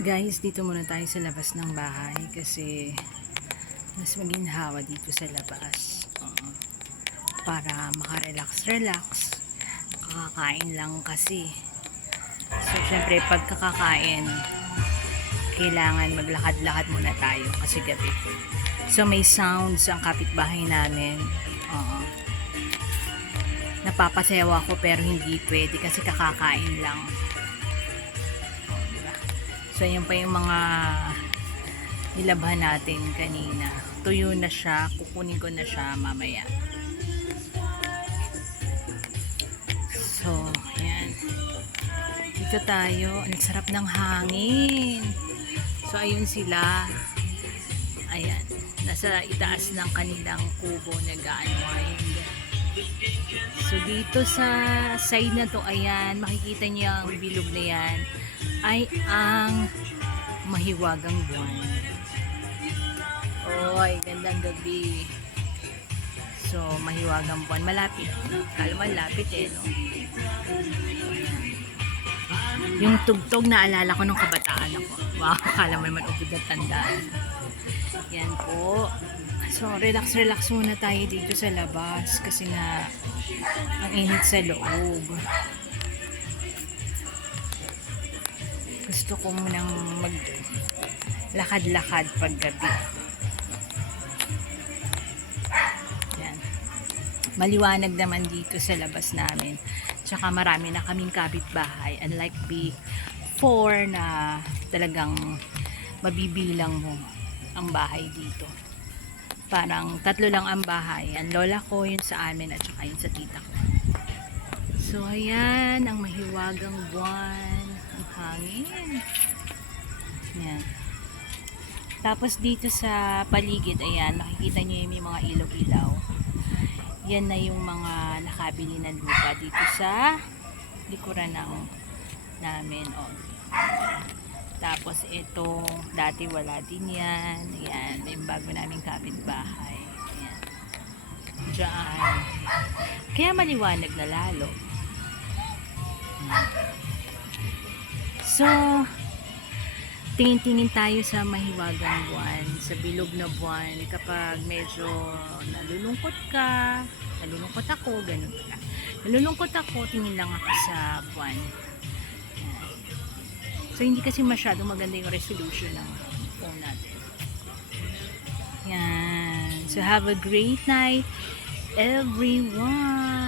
Guys, dito muna tayo sa labas ng bahay kasi mas maginhawa dito sa labas. Para makarelax-relax. Kakakain lang kasi. So, syempre, pagkakakain, kailangan maglakad-lakad muna tayo kasi gabi. So, may sounds ang kapitbahay namin. Napapasayaw ako pero hindi pwede kasi kakakain lang. So, yan pa yung mga nilabhan natin kanina. Tuyo na siya. Kukunin ko na siya mamaya. So, yan. Dito tayo. Ang sarap ng hangin. So, ayun sila. Ayan. Nasa itaas ng kanilang kubo nag-unwind. So, dito sa side na to, ayan, makikita niyo ang bilog na yan ay ang mahiwagang buwan. Oy, gandang gabi. So, mahiwagang buwan. Malapit. Kala malapit no? Yung tugtog na alala ko nung kabataan ako. Wow, kala mo naman ubod na tandaan. Yan po. So, relax muna tayo dito sa labas kasi nga ang init sa loob. Gusto ko munang maglakad-lakad pag gabi. Yan. Maliwanag naman dito sa labas namin. Tsaka marami na kaming kapitbahay. Unlike before na talagang mabibilang mo ang bahay dito. Parang 3 lang ang bahay. Ang lola ko, yun sa amin, at saka yun sa tita ko. So, ayan, ang mahiwagang buwan. Ang hangin. Ayan. Tapos dito sa paligid, ayan, makikita nyo yung may mga ilaw-ilaw. Yan na yung mga nakabili ng lupa dito sa likuran ng namin. Tapos ito, dati wala din yan. Ayan, may bago naming kapitbahay. Ayan. Diyan. Kaya maliwanag na lalo. Ayan. So, tingin-tingin tayo sa mahiwagang buwan, sa bilog na buwan. Kapag medyo nalulungkot ka, nalulungkot ako, ganun ka. Nalulungkot ako, tingin lang ako sa buwan. So, hindi kasi masyadong maganda yung resolution ng phone natin. Yan. So, have a great night, everyone.